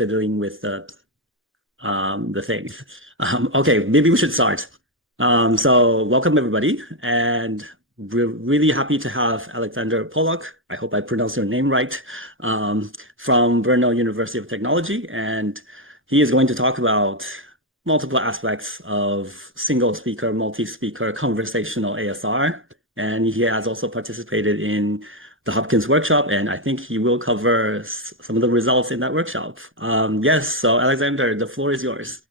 fiddling with the thing. Okay, maybe we should start. So welcome everybody, and we're really happy to have Alexander Polok, I hope I pronounced your name right, from Brno University of Technology, and he is going to talk about multiple aspects of single speaker, multi-speaker conversational ASR, and he has also participated in the Hopkins workshop, and I think he will cover some of the results in that workshop. Yes, so Alexander, the floor is yours.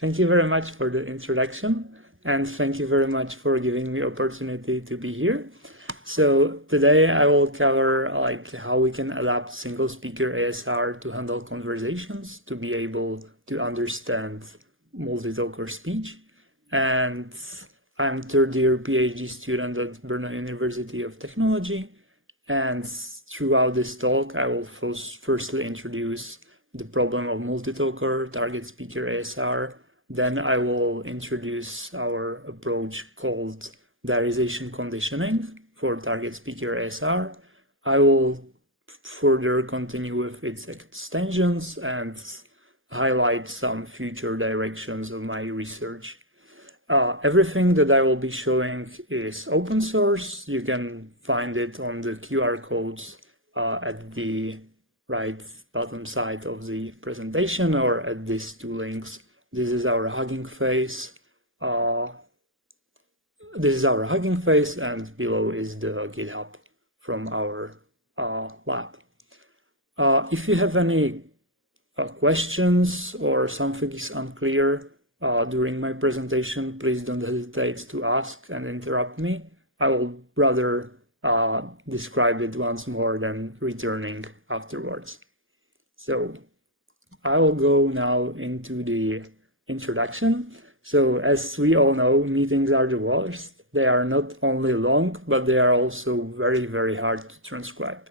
Thank you very much for the introduction, and thank you very much for giving me opportunity to be here. So today I will cover how we can adapt single speaker ASR to handle conversations, to be able to understand multi-talker speech. And I'm third year PhD student at Brno University of Technology. And throughout this talk, I will firstly introduce the problem of multi-talker target speaker ASR. Then I will introduce our approach called diarization conditioning for target speaker ASR. I will further continue with its extensions and highlight some future directions of my research. Everything that I will be showing is open source. You can find it on the QR codes at the right bottom side of the presentation or at these two links. This is our Hugging Face. And below is the GitHub from our lab. If you have any questions or something is unclear during my presentation, please don't hesitate to ask and interrupt me. I will rather describe it once more than returning afterwards. So I will go now into the introduction. So as we all know, meetings are the worst. They are not only long, but they are also very, very hard to transcribe.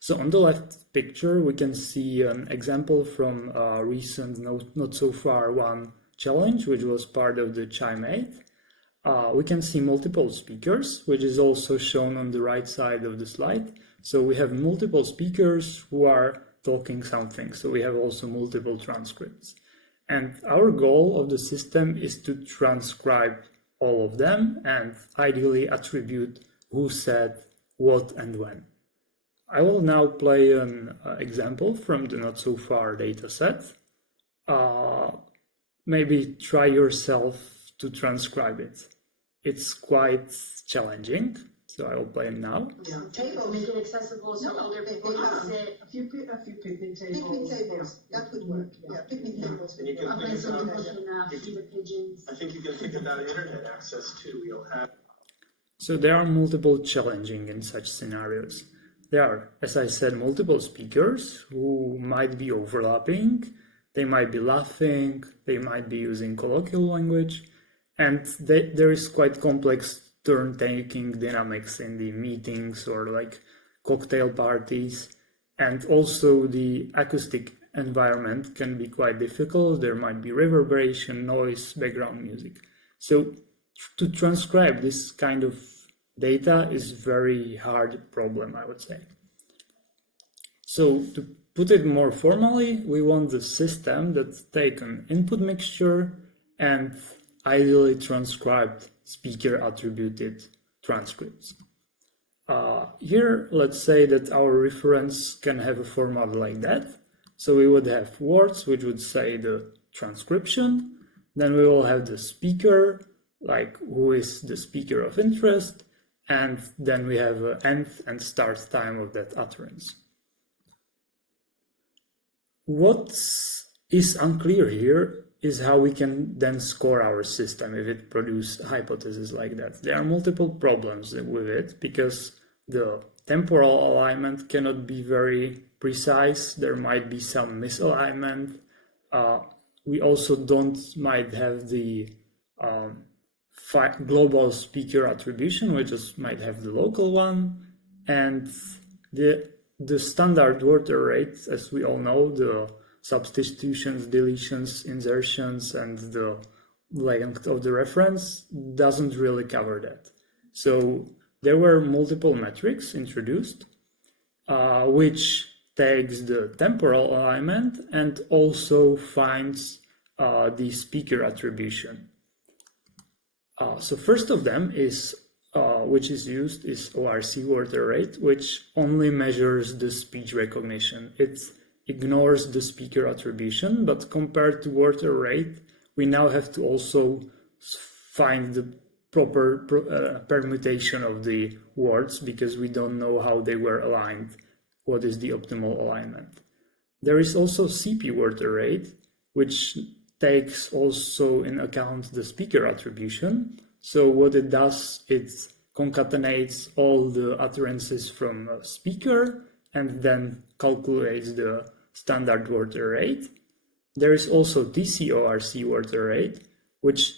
So on the left picture, we can see an example from a recent not so far one challenge, which was part of the CHiME-8. We can see multiple speakers, which is also shown on the right side of the slide. So we have multiple speakers who are talking something. So we have also multiple transcripts. And our goal of the system is to transcribe all of them and ideally attribute who said what and when. I will now play an example from the not so far data set. Maybe try yourself to transcribe it. It's quite challenging, so I will play it now. Yeah. Table, make it accessible so older people can sit. A few picnic tables. Picnic tables, that could work. Yeah, picnic tables. And you can Okay, think so about, people can feed the pigeons. I think you can think about internet access too. You'll have. So there are multiple challenging in such scenarios. There are, as I said, multiple speakers who might be overlapping, they might be laughing, they might be using colloquial language, and there is quite complex turn-taking dynamics in the meetings or like cocktail parties, and also the acoustic environment can be quite difficult. There might be reverberation, noise, background music. So to transcribe this kind of data is very hard problem, I would say. So to put it more formally, we want the system that take an input mixture and ideally transcribed speaker attributed transcripts. Here, let's say that our reference can have a format like that. So we would have words, which would say the transcription. Then we will have the speaker, like who is the speaker of interest. And then we have an end and start time of that utterance. What is unclear here is how we can then score our system if it produces hypotheses like that. There are multiple problems with it because the temporal alignment cannot be very precise. There might be some misalignment. We also might have the global speaker attribution, we just might have the local one, and the standard word array, as we all know, the substitutions, deletions, insertions, and the length of the reference doesn't really cover that. So there were multiple metrics introduced, which takes the temporal alignment and also finds the speaker attribution. So first of them is, which is used, is ORC word rate, which only measures the speech recognition. It ignores the speaker attribution, but compared to word rate, we now have to also find the proper permutation of the words because we don't know how they were aligned. What is the optimal alignment? There is also CP word rate, which takes also in account the speaker attribution. So what it does, it concatenates all the utterances from a speaker and then calculates the standard word rate. There is also TCORC word rate, which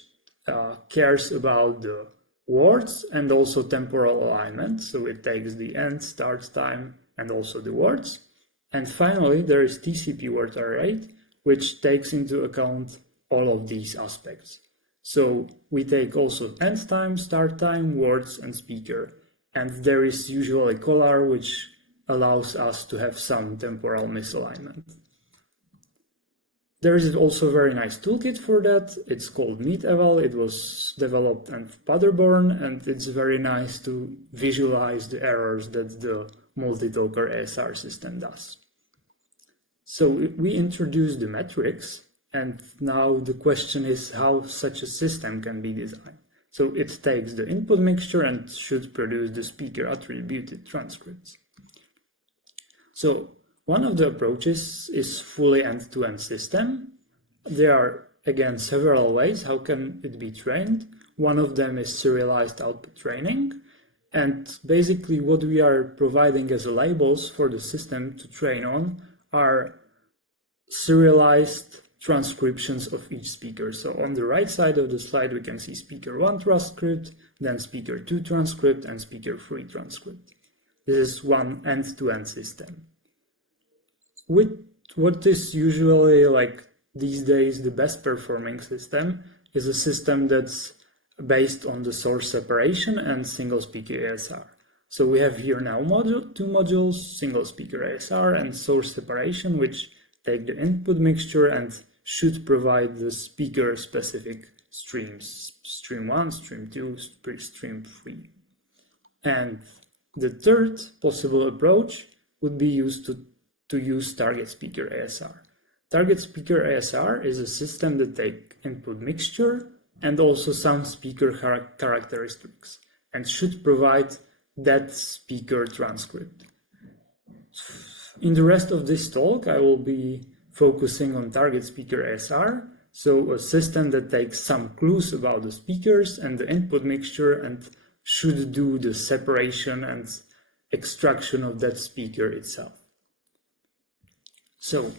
cares about the words and also temporal alignment. So it takes the end, start time, and also the words. And finally, there is TCP word rate, which takes into account all of these aspects. So we take also end time, start time, words, and speaker. And there is usually color, which allows us to have some temporal misalignment. There is also a very nice toolkit for that. It's called MeetEval. It was developed in Paderborn, and it's very nice to visualize the errors that the multi-talker ASR system does. So we introduced the metrics, and now the question is how such a system can be designed. So it takes the input mixture and should produce the speaker attributed transcripts. So one of the approaches is fully end-to-end system. There are, again, several ways how can it be trained. One of them is serialized output training. And basically what we are providing as labels for the system to train on are serialized transcriptions of each speaker. So on the right side of the slide, we can see speaker 1 transcript, then speaker 2 transcript, and speaker 3 transcript. This is one end-to-end system. With what is usually, like these days, the best performing system is a system that's based on the source separation and single speaker ASR. So we have here now two modules, single speaker ASR and source separation, which take the input mixture and should provide the speaker specific streams, stream 1, stream 2, stream 3. And the third possible approach would be used to use target speaker ASR. Target speaker ASR is a system that takes input mixture and also some speaker characteristics and should provide that speaker transcript. In the rest of this talk, I will be focusing on target speaker ASR, so a system that takes some clues about the speakers and the input mixture and should do the separation and extraction of that speaker itself. So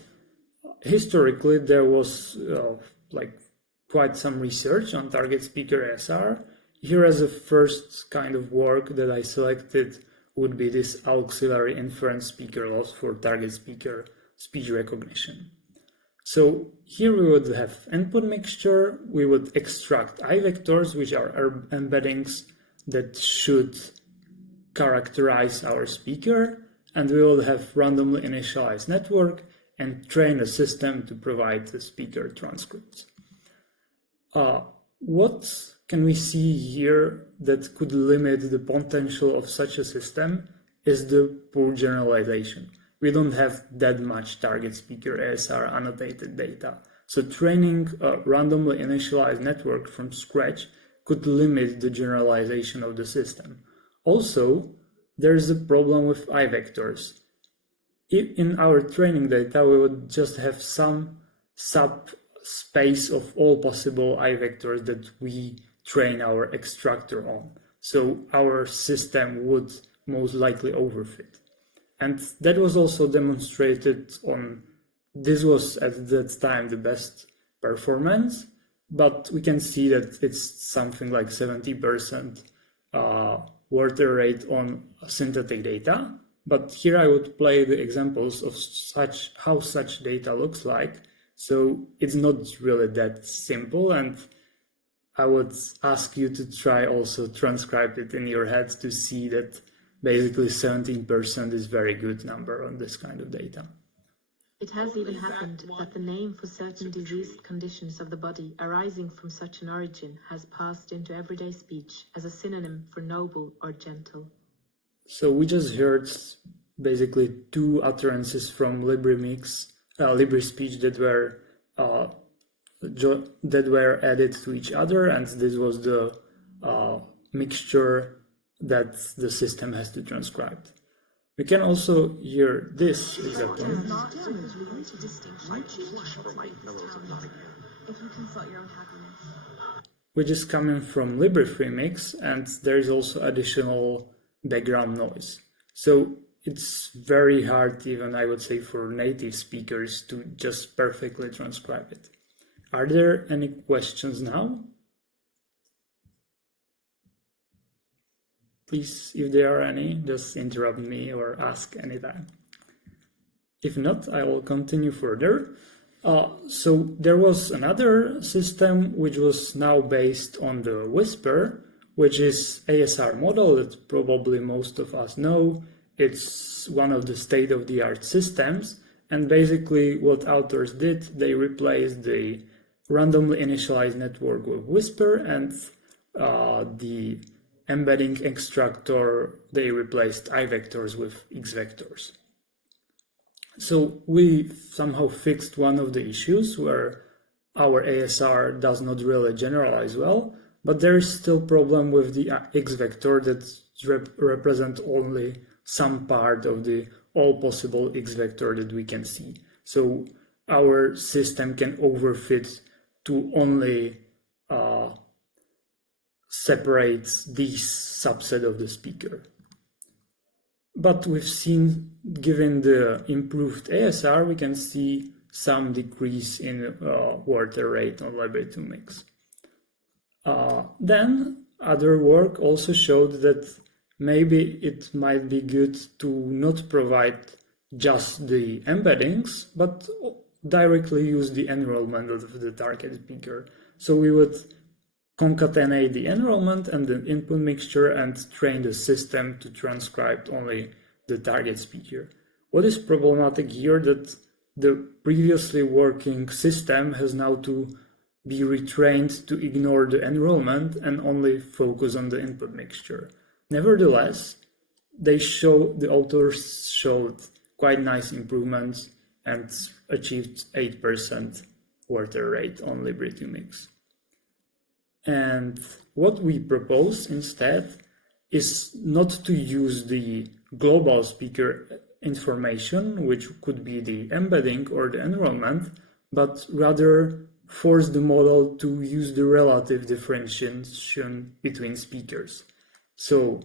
historically, there was quite some research on target speaker ASR. Here as a first kind of work that I selected would be this auxiliary inference speaker loss for target speaker speech recognition. So here we would have input mixture, we would extract I vectors, which are embeddings that should characterize our speaker, and we will have randomly initialized network and train a system to provide the speaker transcripts. What can we see here that could limit the potential of such a system is the poor generalization. We don't have that much target speaker ASR annotated data. So training a randomly initialized network from scratch could limit the generalization of the system. Also, there's a problem with I vectors. In our training data, we would just have some subspace of all possible I vectors that we train our extractor on. So our system would most likely overfit. And that was also demonstrated on, this was at that time the best performance, but we can see that it's something like 70% word rate on synthetic data. But here I would play the examples of how such data looks like. So it's not really that simple, and I would ask you to try also transcribe it in your head to see that basically 17% is very good number on this kind of data. It has even happened that the name for certain diseased conditions of the body arising from such an origin has passed into everyday speech as a synonym for noble or gentle. So we just heard basically two utterances from LibriSpeech that were added to each other, and this was the mixture that the system has to transcribe. We can also hear this example. Which is coming from LibriFreeMix, and there is also additional background noise. So it's very hard, even I would say, for native speakers to just perfectly transcribe it. Are there any questions now? Please, if there are any, just interrupt me or ask anytime. If not, I will continue further. So there was another system which was now based on the Whisper, which is ASR model that probably most of us know. It's one of the state-of-the-art systems. And basically what authors did, they replaced the randomly initialized network with Whisper, and the embedding extractor, they replaced I vectors with X vectors. So we somehow fixed one of the issues where our ASR does not really generalize well, but there is still problem with the X vector that represent only some part of the all possible X vector that we can see. So our system can overfit to only separate this subset of the speaker. But we've seen, given the improved ASR, we can see some decrease in word rate on Libre2Mix. Then other work also showed that maybe it might be good to not provide just the embeddings, but directly use the enrollment of the target speaker. So we would concatenate the enrollment and the input mixture and train the system to transcribe only the target speaker. What is problematic here that the previously working system has now to be retrained to ignore the enrollment and only focus on the input mixture. Nevertheless, the authors showed quite nice improvements and achieved 8% word rate on Libre2Mix. And what we propose instead is not to use the global speaker information, which could be the embedding or the enrollment, but rather force the model to use the relative differentiation between speakers. So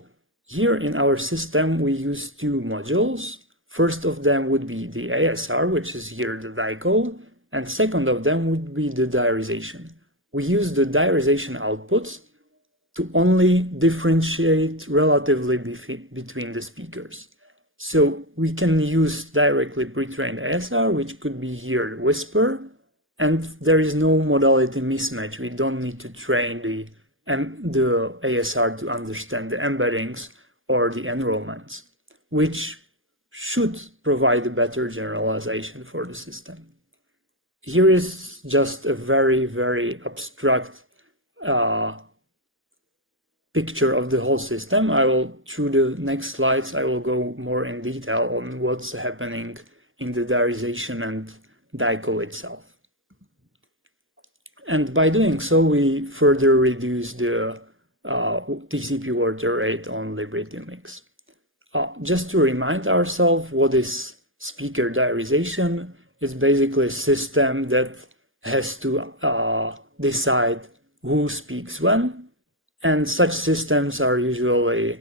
here in our system, we use two modules. First of them would be the ASR, which is here the DiCoW, and second of them would be the diarization. We use the diarization outputs to only differentiate relatively between the speakers. So we can use directly pre-trained ASR, which could be here Whisper, and there is no modality mismatch. We don't need to train the ASR to understand the embeddings or the enrollments, which should provide a better generalization for the system. Here is just a very, very abstract picture of the whole system. Through the next slides, I will go more in detail on what's happening in the diarization and DiCoW itself. And by doing so, we further reduce the TCP word rate on Libre2Mix. Just to remind ourselves what is speaker diarization, it's basically a system that has to decide who speaks when, and such systems are usually,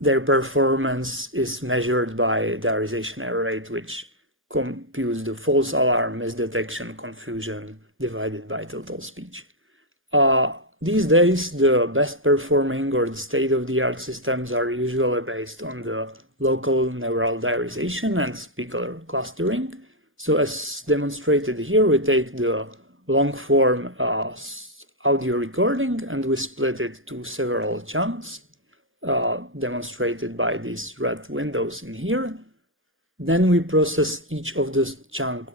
their performance is measured by diarization error rate, which computes the false alarm, misdetection, confusion divided by total speech. These days, the best performing or the state-of-the-art systems are usually based on the local neural diarization and speaker clustering. So as demonstrated here, we take the long-form audio recording and we split it to several chunks. demonstrated by these red windows in here. Then we process each of this chunk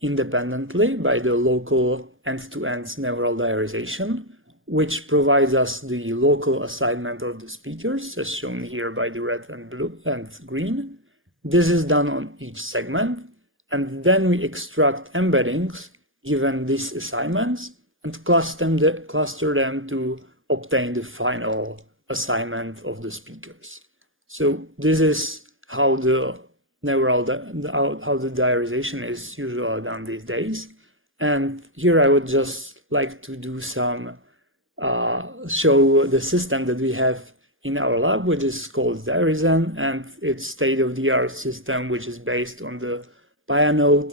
independently by the local end-to-end neural diarization, which provides us the local assignment of the speakers, as shown here by the red and blue and green. This is done on each segment, and then we extract embeddings given these assignments and cluster them to obtain the final assignment of the speakers. So this is how the diarization is usually done these days. And here I would just like to do some show the system that we have in our lab, which is called Diarization, and it's state-of-the-art system which is based on the Pianode.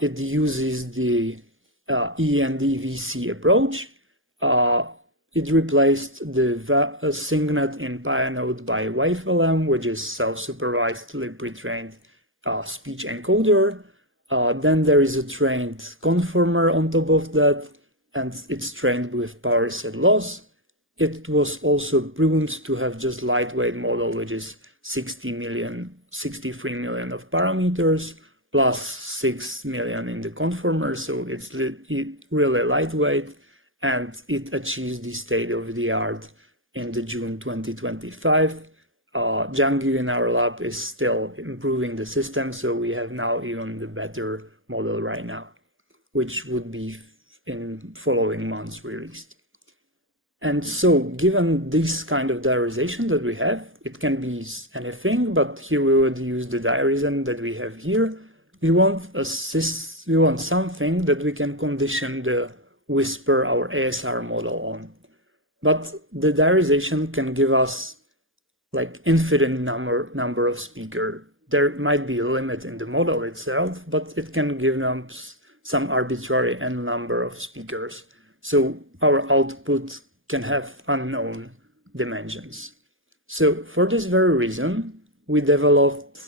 It uses the END-VC approach. It replaced the SingNet in Pianode by WaveLM, which is self-supervisedly pre-trained speech encoder. Then there is a trained conformer on top of that, and it's trained with power set loss. It was also pruned to have just lightweight model, which is 63 million of parameters, plus 6 million in the conformer, so it's really lightweight, and it achieves the state-of-the-art in the June 2025. Jiangyu in our lab is still improving the system, so we have now even the better model right now, which would be in following months released. And so given this kind of diarization that we have, it can be anything, but here we would use the diarization that we have here. We want something that we can condition the Whisper, our ASR model on. But the diarization can give us like infinite number of speakers. There might be a limit in the model itself, but it can give us some arbitrary n number of speakers. So our output can have unknown dimensions. So for this very reason, we developed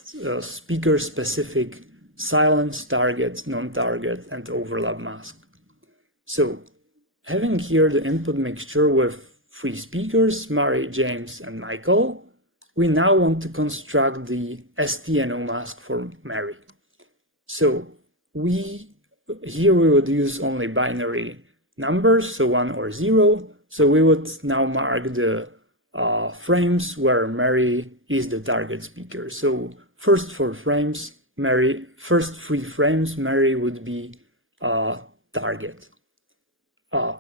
speaker-specific silence, target, non-target, and overlap mask. So having here the input mixture with 3 speakers, Mary, James, and Michael, we now want to construct the STNO mask for Mary. So here we would use only binary numbers, so 1 or 0. So we would now mark the frames where Mary is the target speaker. So first 4 frames, first 3 frames, Mary would be target.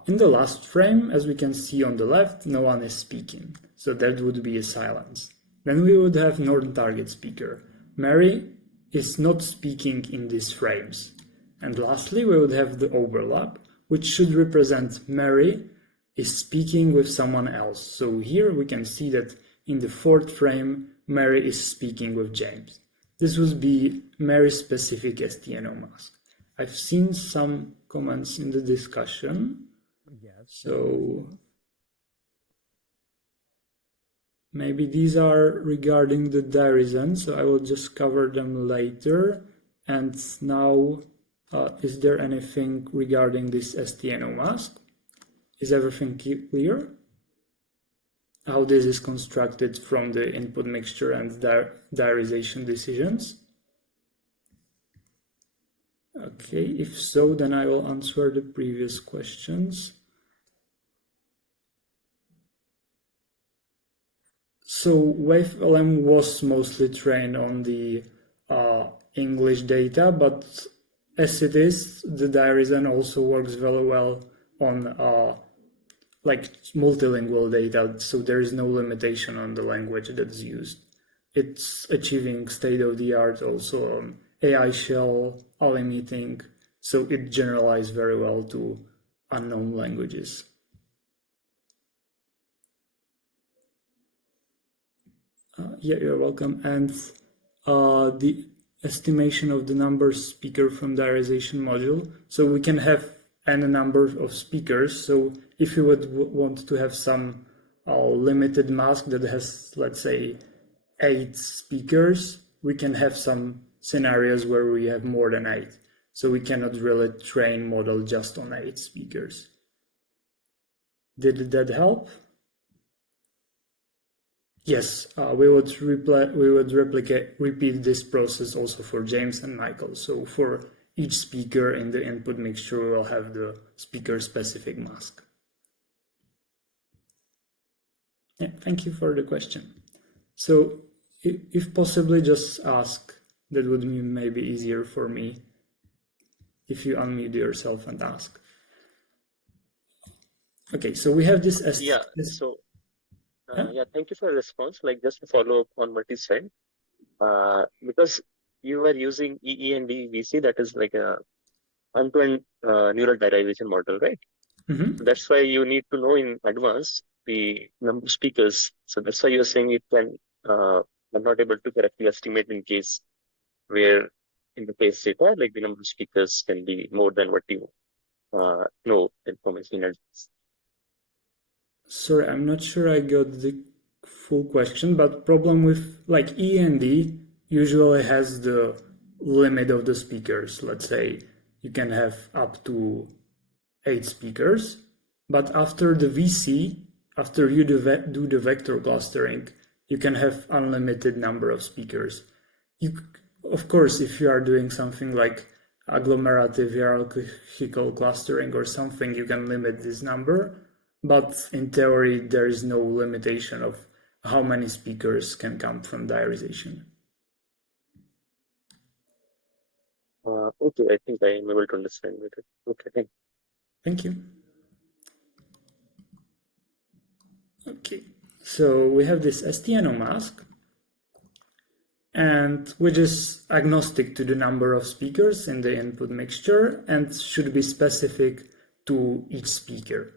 In the last frame, as we can see on the left, no one is speaking. So that would be a silence. Then we would have non-target speaker. Mary is not speaking in these frames. And lastly, we would have the overlap, which should represent Mary is speaking with someone else. So here we can see that in the 4th frame, Mary is speaking with James. This would be Mary's specific STNO mask. I've seen some comments in the discussion. Yes. So maybe these are regarding the diarization, so I will just cover them later. And now, is there anything regarding this STNO mask? Is everything clear? How this is constructed from the input mixture and diarization decisions? Okay, if so, then I will answer the previous questions. So WaveLM was mostly trained on the English data, but as it is, the diarization also works very well on like multilingual data, so there is no limitation on the language that's used. It's achieving state-of-the-art also on AI shell, limiting, so it generalized very well to unknown languages. Yeah, you're welcome. And the estimation of the number of speakers from diarization module. So we can have n number of speakers. So if you would want to have some limited mask that has, let's say, 8 speakers, we can have some scenarios where we have more than 8. So we cannot really train model just on 8 speakers. Did that help? Yes, we would repeat this process also for James and Michael. So for each speaker in the input mixture, we will have the speaker-specific mask. Yeah, thank you for the question. So if possibly, just ask. That would be maybe easier for me if you unmute yourself and ask. Okay, so we have this. Yeah, thank you for the response. Like, just to follow up on what you said, because you were using EE&D-VC, that is like a end-to-end neural diarization model, right? Mm-hmm. So that's why you need to know in advance the number of speakers. So that's why you're saying it can, I'm not able to correctly estimate in case where in the case data, like the number of speakers can be more than what you know information in advance. Sorry, I'm not sure I got the full question, but problem with like E&D usually has the limit of the speakers. Let's say you can have up to 8 speakers, but after the VC, after you do the vector clustering, you can have unlimited number of speakers. Of course, if you are doing something like agglomerative hierarchical clustering or something, you can limit this number. But in theory, there is no limitation of how many speakers can come from diarization. Okay, I think I am able to understand better. Okay, thank you. Thank you. Okay, so we have this STNO mask, and which is agnostic to the number of speakers in the input mixture and should be specific to each speaker.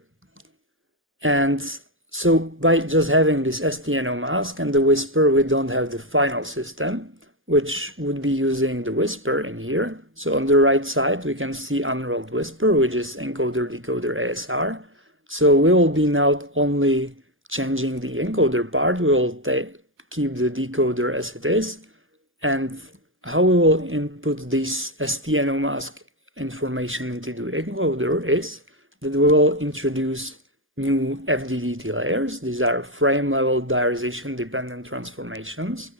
And so by just having this STNO mask and the whisper, we don't have the final system, which would be using the whisper in here. So on the right side, we can see unrolled whisper, which is encoder-decoder ASR. So we will be now only changing the encoder part. We will keep the decoder as it is. And how we will input this STNO mask information into the encoder is that we will introduce new FDDT layers. These are frame level diarization dependent transformations.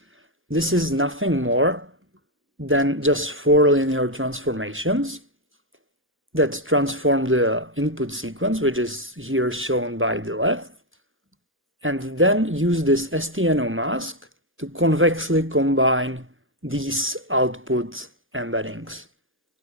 This is nothing more than just 4 linear transformations that transform the input sequence, which is here shown by the left, and then use this STNO mask to convexly combine these output embeddings.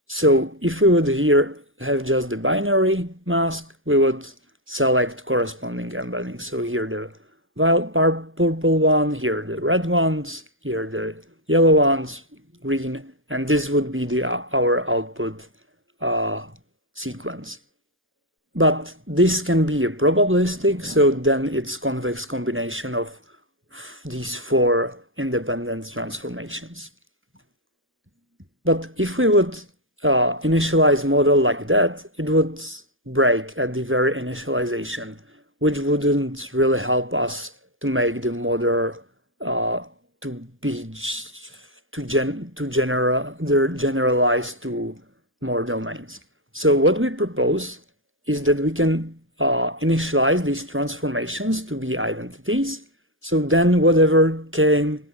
So if we would here have just the binary mask, we would select corresponding embeddings. So here the purple one, here the red ones, here the yellow ones, green, and this would be our output sequence. But this can be a probabilistic, so then it's convex combination of these 4 independent transformations. But if we would initialize model like that, it would break at the very initialization, which wouldn't really help us to make the model generalize to more domains. So what we propose is that we can initialize these transformations to be identities. So then whatever came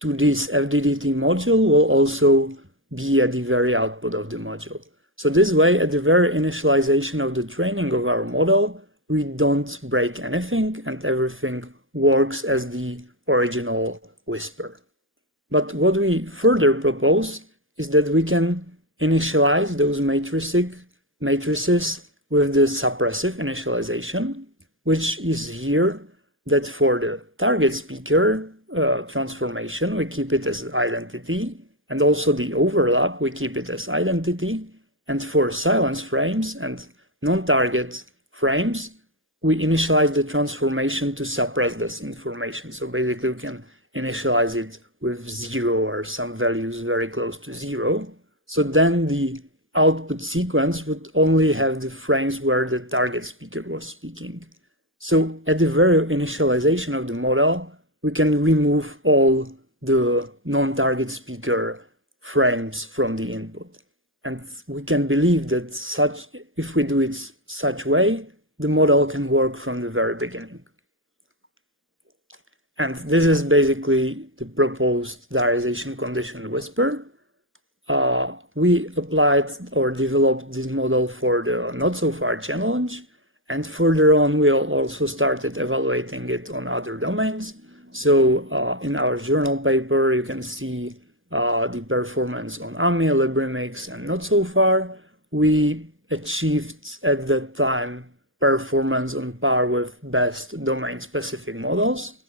to this FDDT module will also be at the very output of the module. So this way, at the very initialization of the training of our model, we don't break anything and everything works as the original whisper. But what we further propose is that we can initialize those matrices with the suppressive initialization, which is here that for the target speaker transformation, we keep it as identity, and also the overlap, we keep it as identity. And for silence frames and non-target frames, we initialize the transformation to suppress this information. So basically we can initialize it with 0 or some values very close to 0. So then the output sequence would only have the frames where the target speaker was speaking. So at the very initialization of the model, we can remove all the non-target speaker frames from the input. And we can believe that if we do it such way, the model can work from the very beginning. And this is basically the proposed diarization-conditioned whisper. We applied or developed this model for the not-so-far challenge, and further on we also started evaluating it on other domains. So in our journal paper, you can see the performance on AMI, LibreMix, and not-so-far. We achieved at that time performance on par with best domain-specific models.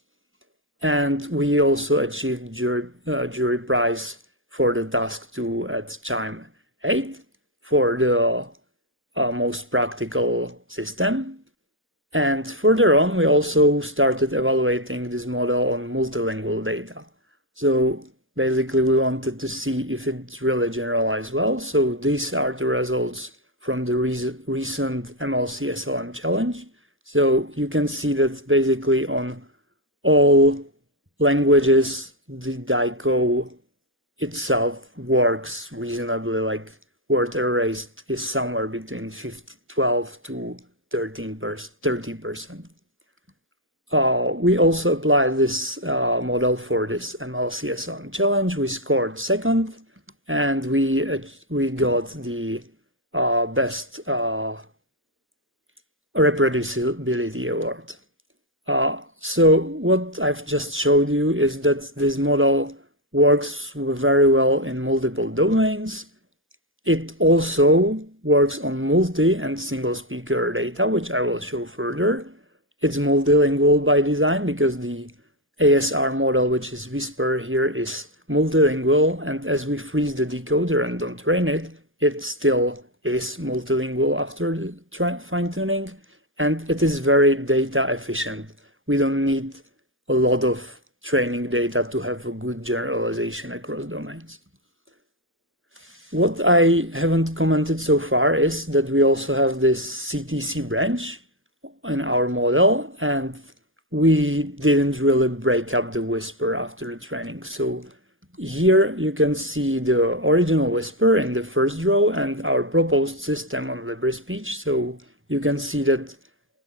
And we also achieved jury prize for the task 2 at CHiME-8 for the most practical system. And further on, we also started evaluating this model on multilingual data. So basically, we wanted to see if it really generalized well. So these are the results from the recent MLC-SLM challenge. So you can see that basically on all languages, the DiCoW itself works reasonably, like word erase is somewhere between 12 to 30%. We also applied this model for this MLC-SLM challenge. We scored second, and we got the best reproducibility award. So what I've just showed you is that this model works very well in multiple domains. It also works on multi and single speaker data, which I will show further. It's multilingual by design because the ASR model, which is Whisper here, is multilingual, and as we freeze the decoder and don't train it, it still is multilingual after the fine-tuning, and it is very data efficient. We don't need a lot of training data to have a good generalization across domains. What I haven't commented so far is that we also have this CTC branch in our model, and we didn't really break up the whisper after the training. So here you can see the original whisper in the first row and our proposed system on LibreSpeech. So you can see that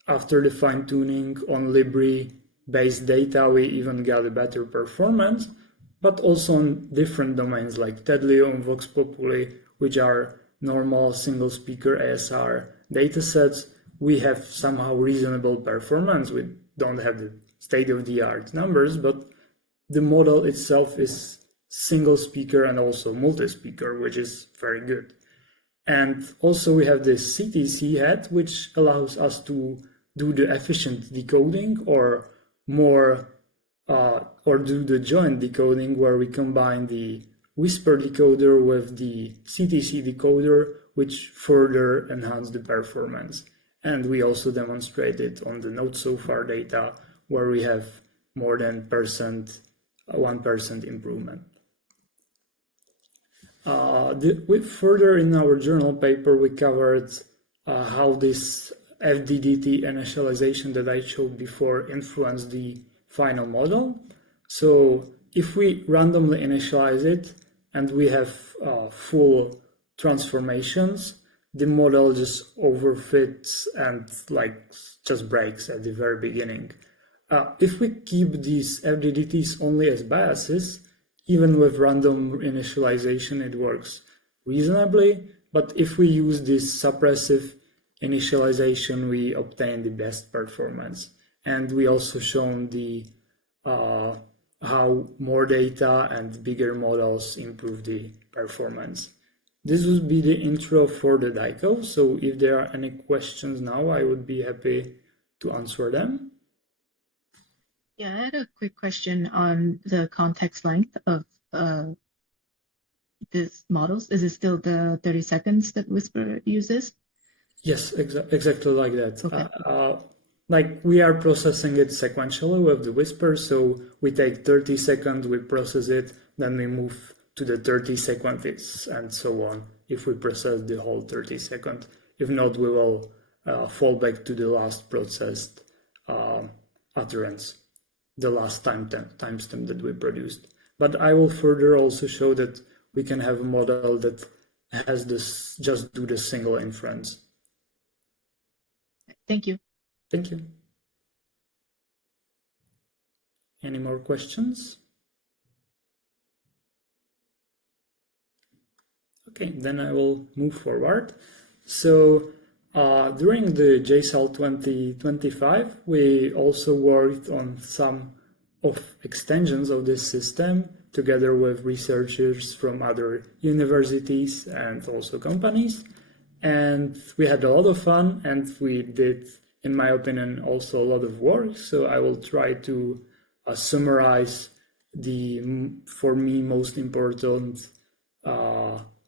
after the fine-tuning on Libre-based data, we even got a better performance, but also on different domains like TEDLIO and Vox Populi, which are normal single-speaker ASR datasets, we have somehow reasonable performance. We don't have the state-of-the-art numbers, but the model itself is single-speaker and also multi-speaker, which is very good. And also we have this CTC head, which allows us to do the efficient decoding or more, or do the joint decoding where we combine the Whisper decoder with the CTC decoder, which further enhance the performance. And we also demonstrate it on the not-so-far data where we have more than 1% improvement. Further in our journal paper, we covered how this FDDT initialization that I showed before influenced the final model. So if we randomly initialize it and we have full transformations, the model just overfits and just breaks at the very beginning. If we keep these FDDTs only as biases, even with random initialization, it works reasonably. But if we use this suppressive initialization, we obtain the best performance. And we also shown the how more data and bigger models improve the performance. This would be the intro for the DiCoW. So if there are any questions now, I would be happy to answer them. Yeah, I had a quick question on the context length of these models. Is it still the 30 seconds that Whisper uses? Yes, exactly like that. Okay. Like we are processing it sequentially with the Whisper, so we take 30 seconds, we process it, then we move to the 30 seconds and so on, if we process the whole 30 seconds. If not, we will fall back to the last processed utterance, the last timestamp that we produced. But I will further also show that we can have a model that has this, just do the single inference. Thank you. Thank you. Any more questions? Okay, then I will move forward. So during the JSALT 2025, we also worked on some of extensions of this system together with researchers from other universities and also companies. And we had a lot of fun, and we did, in my opinion, also a lot of work. So I will try to summarize the, for me, most important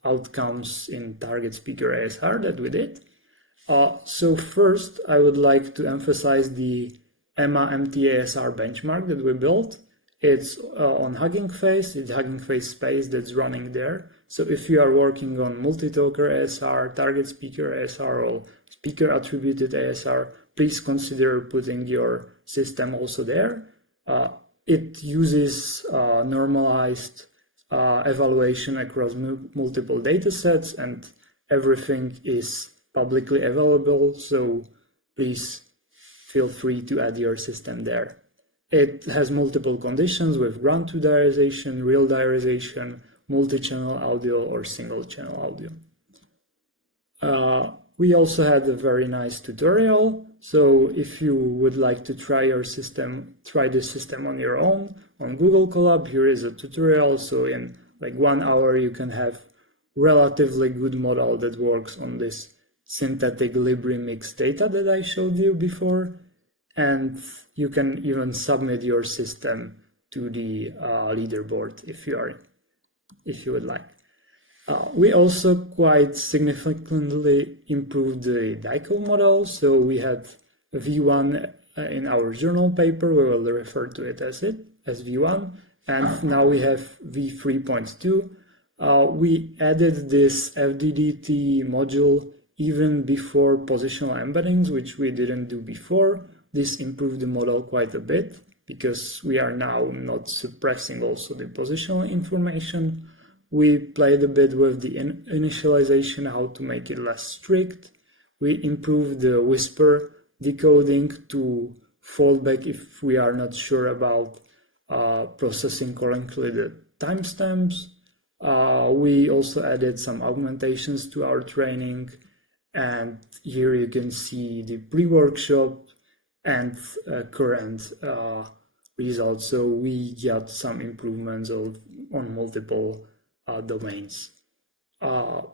outcomes in target speaker ASR that we did. So first, I would like to emphasize the EMMA MT-ASR benchmark that we built. It's on Hugging Face. It's Hugging Face space that's running there. So if you are working on multi-talker ASR, target speaker ASR, or speaker attributed ASR, please consider putting your system also there. It uses normalized evaluation across multiple data sets, and everything is publicly available. So please feel free to add your system there. It has multiple conditions with ground to diarization, real diarization, multi-channel audio, or single-channel audio. We also had a very nice tutorial. So if you would like to try this system on your own on Google Colab, here is a tutorial. So in like 1 hour, you can have relatively good model that works on this synthetic Libri mix data that I showed you before. And you can even submit your system to the leaderboard if you would like. We also quite significantly improved the DiCoW model. So we had V1 in our journal paper. We will refer to it as V1. And now we have V3.2. We added this FDDT module even before positional embeddings, which we didn't do before. This improved the model quite a bit because we are now not suppressing also the positional information. We played a bit with the initialization, how to make it less strict. We improved the whisper decoding to fallback if we are not sure about processing correctly the timestamps. We also added some augmentations to our training. And here you can see the pre-workshop and current results. So we got some improvements on multiple domains.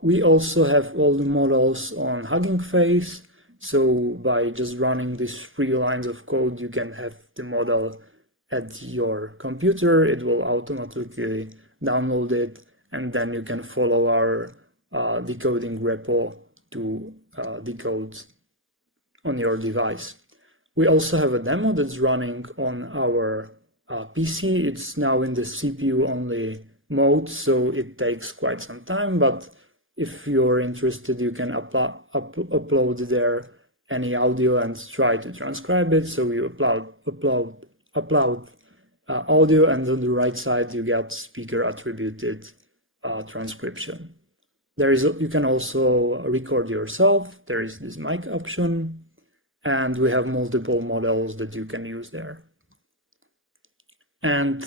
We also have all the models on Hugging Face. So by just running these 3 lines of code, you can have the model at your computer. It will automatically download it, and then you can follow our decoding repo to decode on your device. We also have a demo that's running on our PC. It's now in the CPU-only mode, so it takes quite some time, but if you're interested, you can upload there any audio and try to transcribe it. So you upload audio, and on the right side, you get speaker-attributed transcription. You can also record yourself. There is this mic option, and we have multiple models that you can use there. And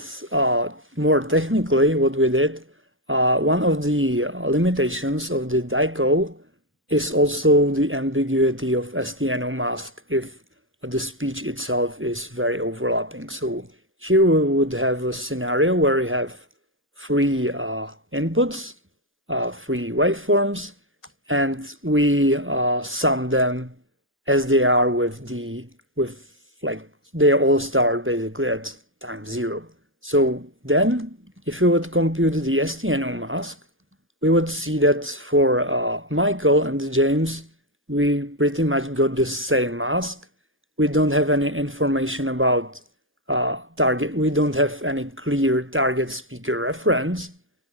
more technically, what we did, one of the limitations of the DiCoW is also the ambiguity of STNO mask if the speech itself is very overlapping. So here we would have a scenario where we have 3 inputs, 3 waveforms, and we sum them as they are they all start basically at time 0. So then if we would compute the STNO mask, we would see that for Michael and James, we pretty much got the same mask. We don't have any information about target. We don't have any clear target speaker reference.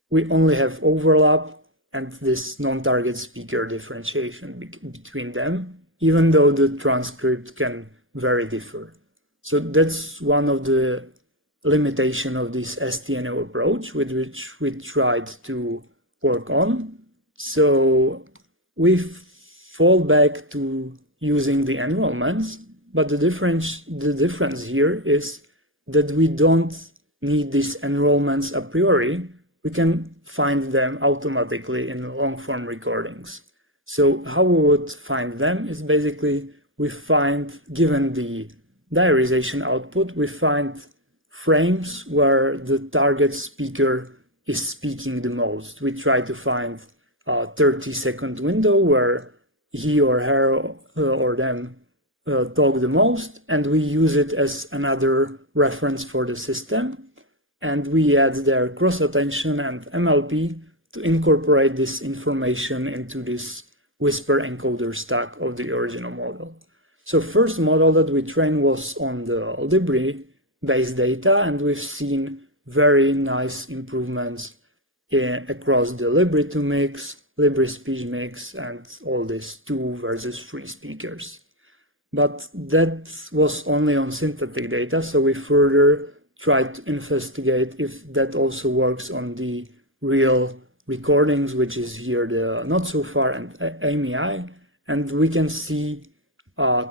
We only have overlap and this non-target speaker differentiation between them, even though the transcript can very differ. So that's one of the limitation of this STNO approach with which we tried to work on. So we fall back to using the enrollments, but the difference here is that we don't need these enrollments a priori. We can find them automatically in long-form recordings. So how we would find them is basically we find, given the diarization output, we find frames where the target speaker is speaking the most. We try to find a 30-second window where he or her or them talk the most, and we use it as another reference for the system. And we add their cross-attention and MLP to incorporate this information into this whisper encoder stack of the original model. So first model that we trained was on the Libri-based data, and we've seen very nice improvements across the Libri2 mix, Libri speech mix, and all these 2 versus 3 speakers. But that was only on synthetic data, so we further tried to investigate if that also works on the real recordings, which is here the not so far and AMI, and we can see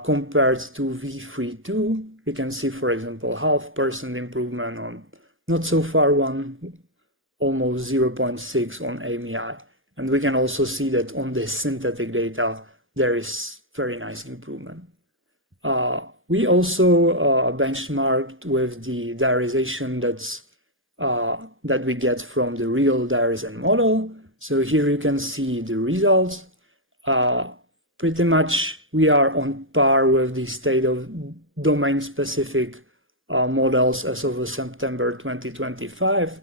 compared to V32, we can see, for example, 0.5% improvement on not so far one, almost 0.6 on AMI, and we can also see that on the synthetic data there is very nice improvement. We also benchmarked with the diarization that we get from the real diarization model. So here you can see the results. Pretty much we are on par with the state of domain-specific models as of September 2025.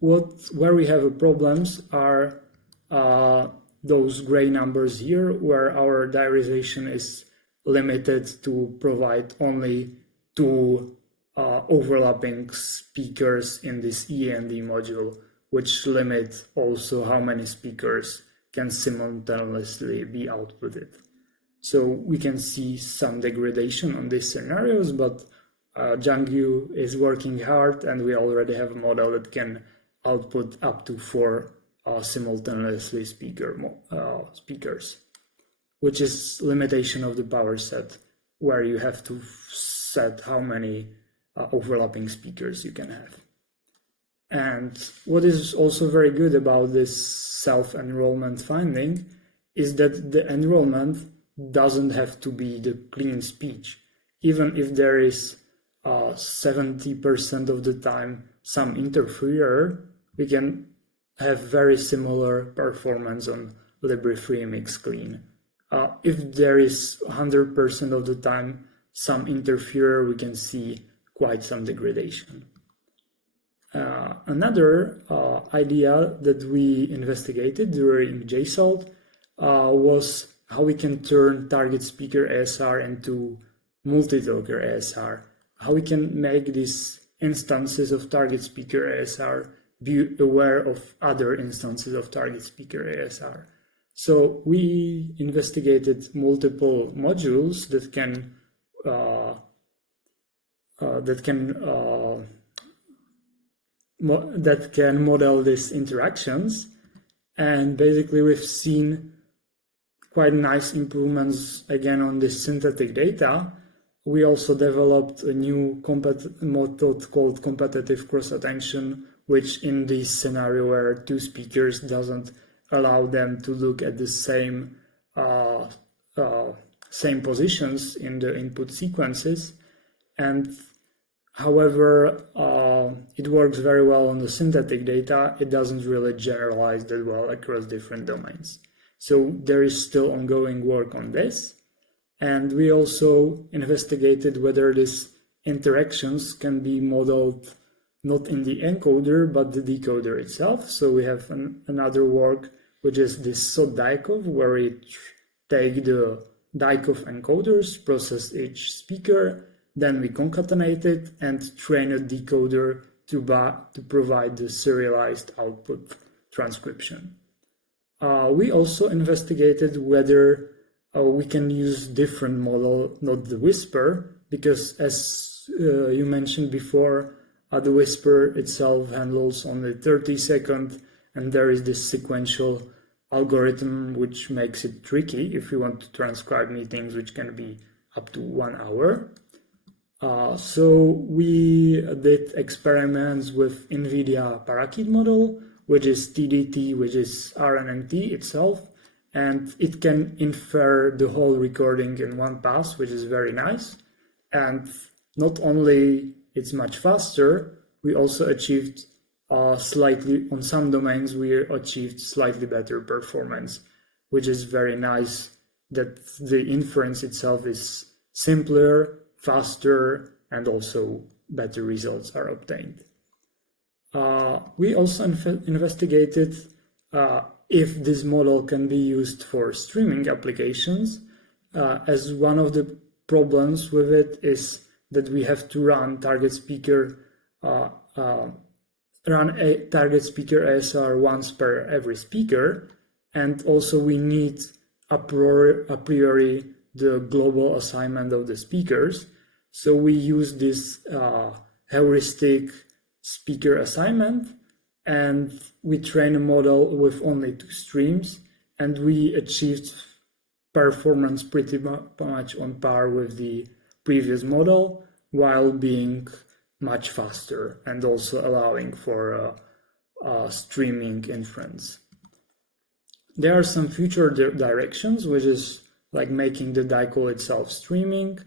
Where we have problems are those gray numbers here, where our diarization is limited to provide only 2 overlapping speakers in this END module, which limit also how many speakers can simultaneously be outputted. So we can see some degradation on these scenarios, but Jiangyu is working hard, and we already have a model that can output up to 4 simultaneously speakers, which is limitation of the power set, where you have to set how many overlapping speakers you can have. And what is also very good about this self-enrollment finding is that the enrollment doesn't have to be the clean speech. Even if there is 70% of the time some interferer, we can have very similar performance on Libri3 mix clean. If there is 100% of the time some interferer, we can see quite some degradation. Another idea that we investigated during JSALT was how we can turn target speaker ASR into multi-talker ASR, how we can make these instances of target speaker ASR be aware of other instances of target speaker ASR. So we investigated multiple modules that can model these interactions, and basically we've seen quite nice improvements again on this synthetic data. We also developed a new method called competitive cross-attention, which in this scenario where 2 speakers doesn't allow them to look at the same positions in the input sequences. And however, it works very well on the synthetic data. It doesn't really generalize that well across different domains. So there is still ongoing work on this. And we also investigated whether these interactions can be modeled not in the encoder, but the decoder itself. So we have another work, which is this SE-DiCoW, where we take the DiCoW encoders, process each speaker, then we concatenate it and train a decoder to provide the serialized output transcription. We also investigated whether we can use different model, not the Whisper, because as you mentioned before, the Whisper itself handles only 30-second, and there is this sequential algorithm which makes it tricky if you want to transcribe meetings which can be up to 1 hour. So we did experiments with NVIDIA Parakit model, which is TDT, which is RNNT itself, and it can infer the whole recording in one pass, which is very nice. And not only it's much faster, we also achieved slightly, on some domains, we achieved slightly better performance, which is very nice that the inference itself is simpler, faster, and also better results are obtained. We also investigated if this model can be used for streaming applications, as one of the problems with it is that we have to run target speaker ASR once per every speaker, and also we need a priori the global assignment of the speakers. So we use this heuristic speaker assignment, and we train a model with only 2 streams, and we achieved performance pretty much on par with the previous model, while being much faster and also allowing for streaming inference. There are some future directions, which is like making the DiCoW itself streaming,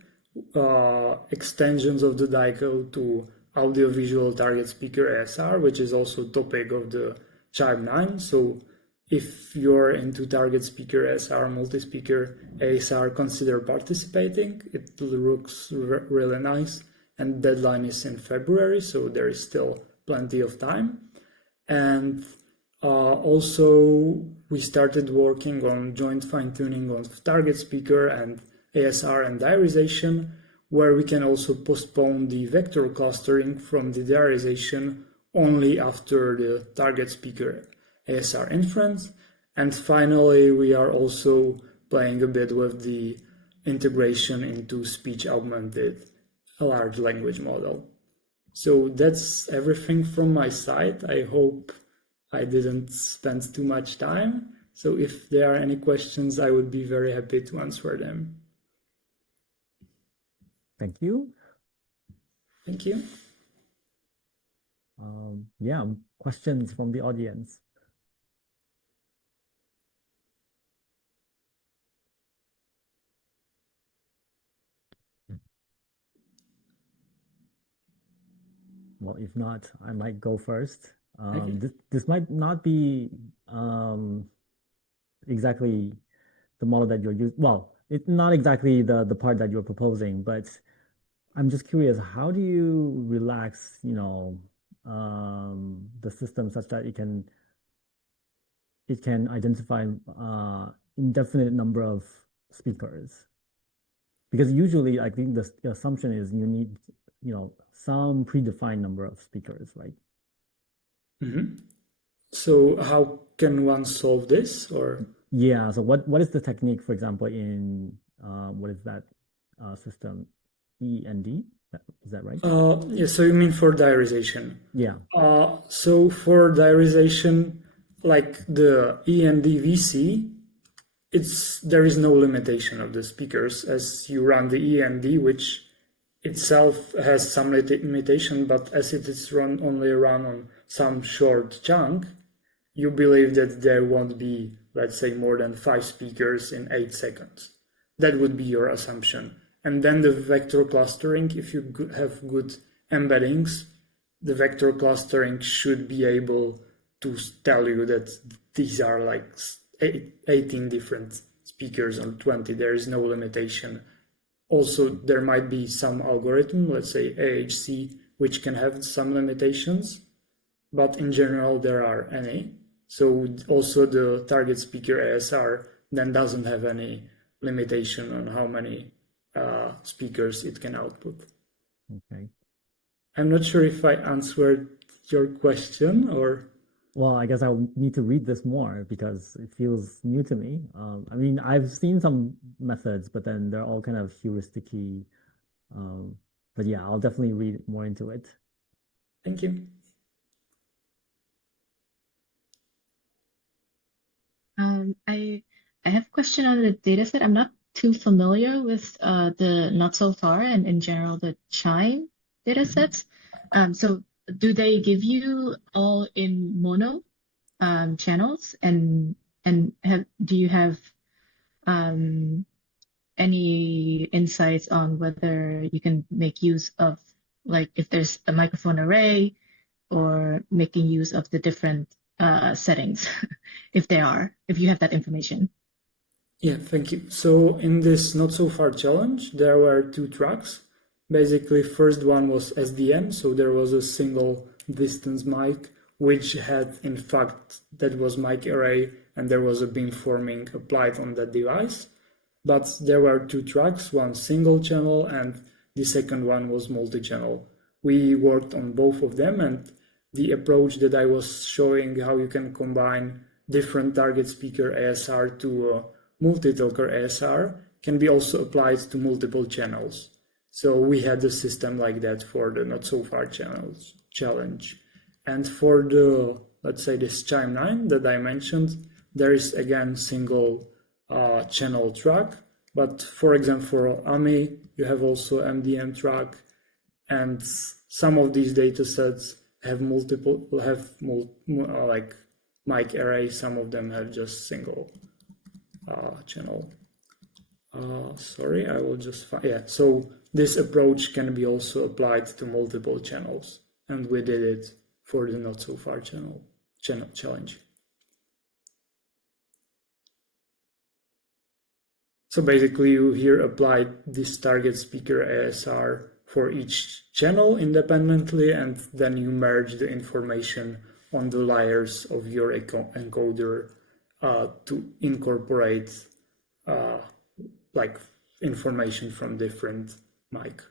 extensions of the DiCoW to audiovisual target speaker ASR, which is also topic of the CHiME-9. So if you're into target speaker ASR, multi-speaker ASR, consider participating. It looks really nice, and deadline is in February, so there is still plenty of time. And also we started working on joint fine-tuning of target speaker and ASR and diarization, where we can also postpone the vector clustering from the diarization only after the target speaker ASR inference. And finally, we are also playing a bit with the integration into speech-augmented large language model. So that's everything from my side. I hope I didn't spend too much time. So if there are any questions, I would be very happy to answer them. Thank you. Thank you. Yeah, questions from the audience. Well, if not, I might go first. This might not be exactly the model that you're using. Well, it's not exactly the part that you're proposing, but I'm just curious, how do you relax, the system such that it can identify indefinite number of speakers? Because usually I think the assumption is you need, some predefined number of speakers, right? Mm-hmm. So how can one solve this, or? Yeah, so what is the technique, for example, in what is that system, END? Is that right? Yeah, so you mean for diarization? Yeah. So for diarization, like the END-VC, there is no limitation of the speakers as you run the END, which itself has some limitation, but as it is only run on some short chunk, you believe that there won't be, let's say, more than 5 speakers in 8 seconds. That would be your assumption. And then the vector clustering, if you have good embeddings, the vector clustering should be able to tell you that these are like 18 different speakers on 20. There is no limitation. Also, there might be some algorithm, let's say AHC, which can have some limitations, but in general, there are any. So also the target speaker ASR then doesn't have any limitation on how many speakers it can output. Okay. I'm not sure if I answered your question, or... Well, I guess I'll need to read this more because it feels new to me. I mean, I've seen some methods, but then they're all kind of heuristic-y. But yeah, I'll definitely read more into it. Thank you. I have a question on the data set. I'm not too familiar with the not so far and in general the CHiME datasets. So do they give you all in mono channels, and do you have any insights on whether you can make use of, like, if there's a microphone array, or making use of the different settings, if you have that information? Yeah, thank you. So in this not so far challenge, there were 2 tracks. Basically, first one was SDM, so there was a single distance mic, which had, in fact, that was mic array, and there was a beamforming applied on that device. But there were 2 tracks, one single channel, and the second one was multi-channel. We worked on both of them, and the approach that I was showing, how you can combine different target speaker ASR to a multi-talker ASR, can be also applied to multiple channels. So we had a system like that for the not so far channels challenge. And for the, let's say, this CHiME-9 that I mentioned, there is again single channel track. But for example, for AMI, you have also MDM track, and some of these data sets have like mic array. Some of them have just single channel. Sorry, I will just find, yeah. So this approach can be also applied to multiple channels, and we did it for the not so far channel challenge. So basically, you here apply this target speaker ASR for each channel independently, and then you merge the information on the layers of your encoder to incorporate like information from different mic.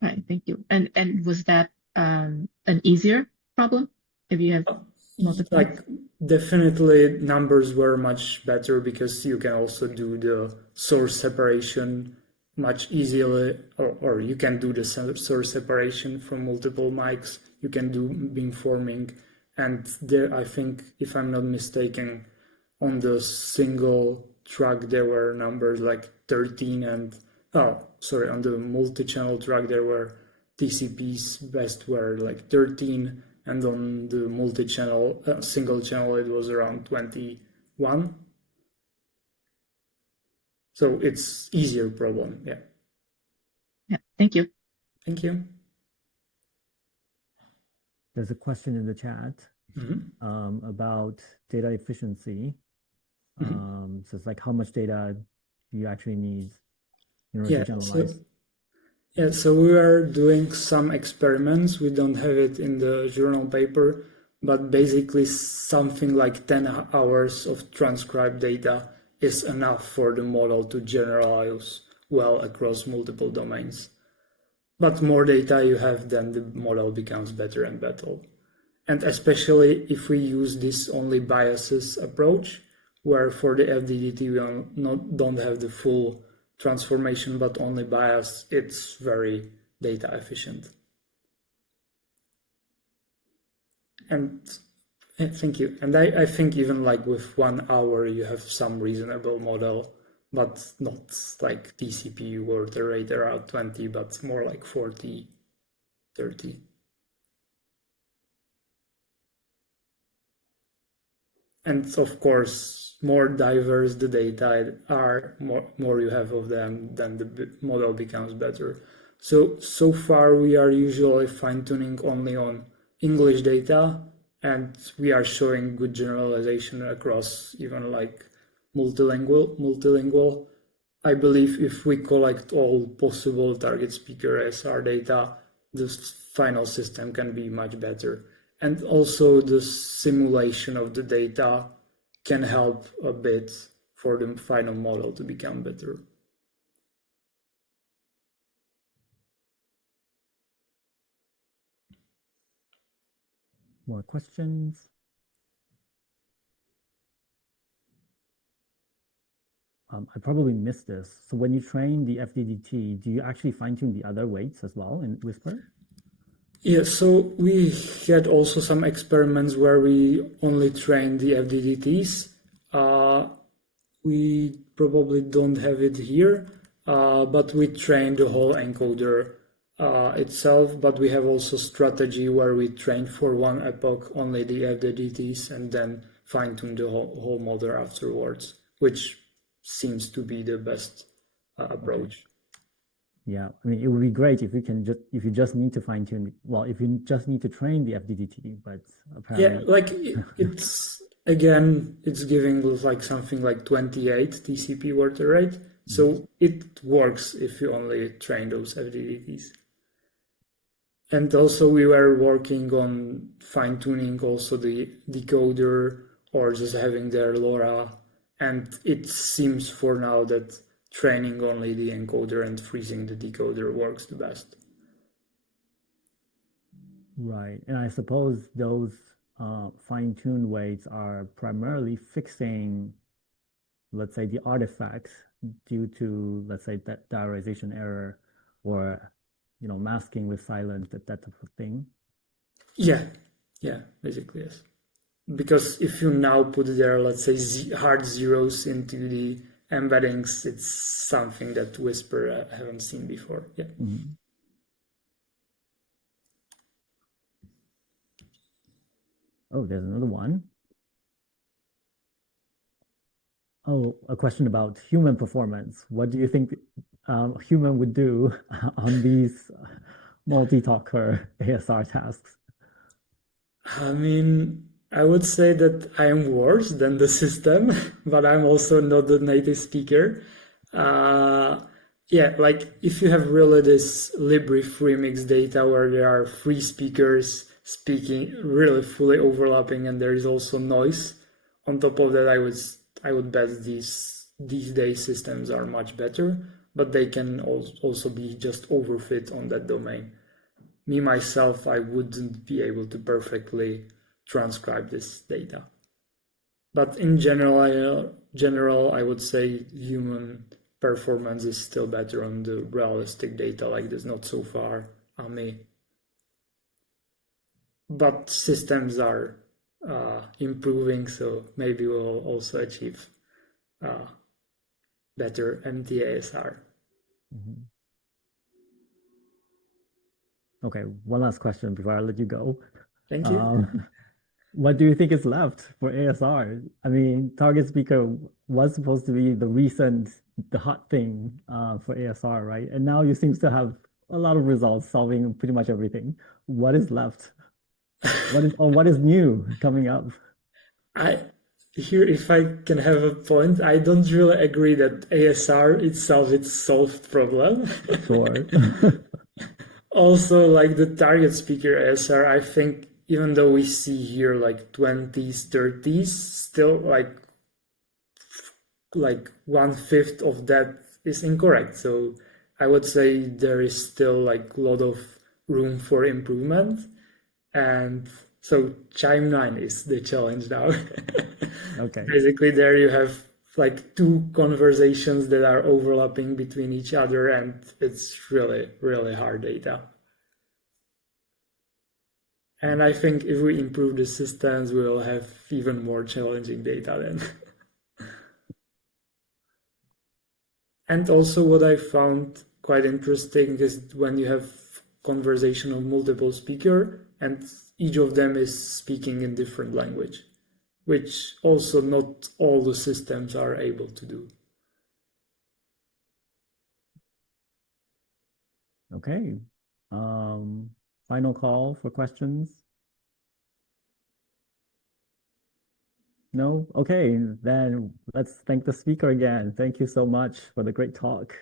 Right, thank you. And was that an easier problem if you have multiple? Like, definitely numbers were much better because you can also do the source separation much easily, or you can do the source separation from multiple mics. You can do beamforming, and there, I think, if I'm not mistaken, on the single track there were numbers like 13, and on the multi-channel track there were TCPs best were like 13, and on the multi-channel single channel it was around 21. So it's easier problem, yeah. Yeah, thank you. Thank you. There's a question in the chat about data efficiency. So it's like, how much data do you actually need in order to generalize? So we are doing some experiments. We don't have it in the journal paper, but basically something like 10 hours of transcribed data is enough for the model to generalize well across multiple domains. But more data you have, then the model becomes better and better. And especially if we use this only biases approach, where for the FDDT we don't have the full transformation but only bias, it's very data efficient. And thank you. And I think even like with 1 hour you have some reasonable model, but not like TCP word rate around 20, but more like 40, 30. And of course, more diverse the data are, more you have of them, then the model becomes better. So far we are usually fine-tuning only on English data, and we are showing good generalization across even like multilingual. I believe if we collect all possible target speaker ASR data, the final system can be much better. And also the simulation of the data can help a bit for the final model to become better. More questions? I probably missed this. So when you train the FDDT, do you actually fine-tune the other weights as well in Whisper? Yeah, so we had also some experiments where we only trained the FDDTs. we probably don't have it here, but we train the whole encoder itself, but we have also strategy where we train for one epoch only the FDDTs and then fine-tune the whole model afterwards, which seems to be the best approach. Yeah, I mean, it would be great if you just need to fine tune. Well, if you just need to train the FDDT, but apparently, yeah, like it's again, it's giving like something like 28 TCP word array, so it works if you only train those FDDTs. And also, we were working on fine tuning also the decoder or just having their LoRa, and it seems for now that training only the encoder and freezing the decoder works the best. Right, and I suppose those fine-tuned weights are primarily fixing, let's say, the artifacts due to, let's say, that diarization error or, masking with silence, that type of thing. Yeah, basically, yes. Because if you now put there, let's say, hard zeros into the embeddings, it's something that Whisper haven't seen before. Yeah. Mm-hmm. Oh, there's another one. Oh, a question about human performance. What do you think human would do on these multi-talker ASR tasks? I mean, I would say that I am worse than the system, but I'm also not a native speaker. Yeah, like if you have really this Libri free mix data where there are three speakers speaking really fully overlapping and there is also noise, on top of that I would bet these days systems are much better, but they can also be just overfit on that domain. Me, myself, I wouldn't be able to perfectly transcribe this data. But in general, I would say human performance is still better on the realistic data like this, not so far AME. But systems are improving, so maybe we'll also achieve better MT-ASR. Mm-hmm. Okay, one last question before I let you go. Thank you. What do you think is left for ASR? I mean, target speaker was supposed to be the hot thing for ASR, right? And now you seem to have a lot of results solving pretty much everything. What is left? What is new coming up? If I can have a point, I don't really agree that ASR itself is solved problem. Sure. Also, like the target speaker ASR, I think even though we see here like 20s, 30s, still like 1/5 of that is incorrect. So I would say there is still like a lot of room for improvement. And so CHiME-9 is the challenge now. Okay. Basically, there you have like two conversations that are overlapping between each other, and it's really, really hard data. And I think if we improve the systems, we will have even more challenging data then. And also what I found quite interesting is when you have conversation of multiple speakers, and each of them is speaking in different language, which also not all the systems are able to do. Okay. Final call for questions? No? Okay, then let's thank the speaker again. Thank you so much for the great talk.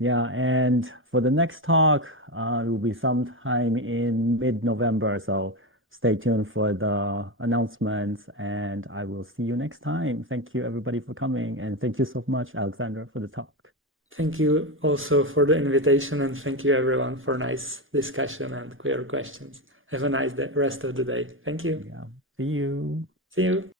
Yeah, and for the next talk, it will be sometime in mid-November, so stay tuned for the announcements, and I will see you next time. Thank you, everybody, for coming, and thank you so much, Alexander, for the talk. Thank you also for the invitation, and thank you, everyone, for nice discussion and clear questions. Have a nice rest of the day. Thank you. Yeah, see you. See you.